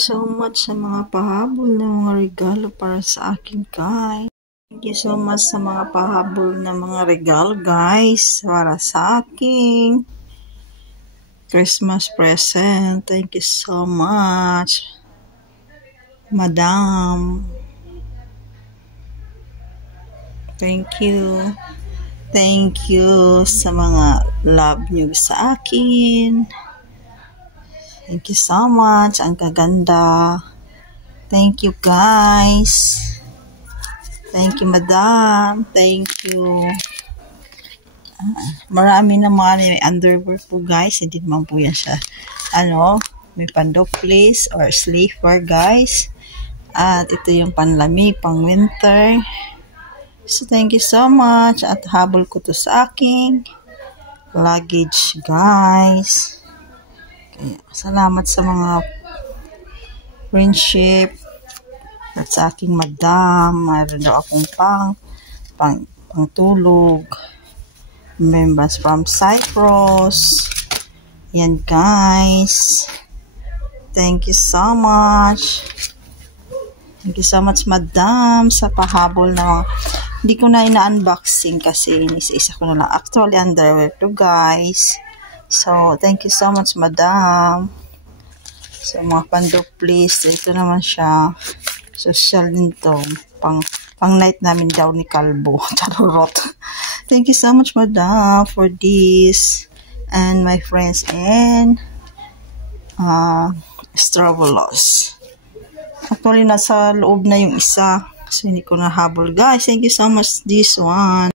so much sa mga pahabol na mga regalo para sa akin, guys. Thank you so much sa mga pahabol na mga regalo, guys, para sa akin Christmas present. Thank you so much, Madam. Thank you. Thank you sa mga love nyo sa akin. Thank you so much. Ang kaganda. Thank you, guys. Thank you, Madam. Thank you. Marami na mga underwear po, guys. Hindi naman po yan siya. May pandoplis or sleeper, guys. At ito yung panlamig, pang winter. So, thank you so much. At habol ko to sa aking luggage, guys. Kaya, salamat sa mga friendship at sa aking madam. Mayroon daw akong pangtulog. Members from Cyprus. Yan, guys. Thank you so much. Thank you so much, madam, sa pahabol na hindi ko na ina-unboxing kasi isa-isa ko na lang. Actually, underwear to, guys. So, thank you so much, madam. So, mga pandoplis. Ito naman siya. Social din to. Pang night namin daw ni Kalbo. Charot. Thank you so much, madam, for this. And my friends and Strovolos. Actually, nasa loob na yung isa. So, hindi ko nahabol, guys. Thank you so much, this one.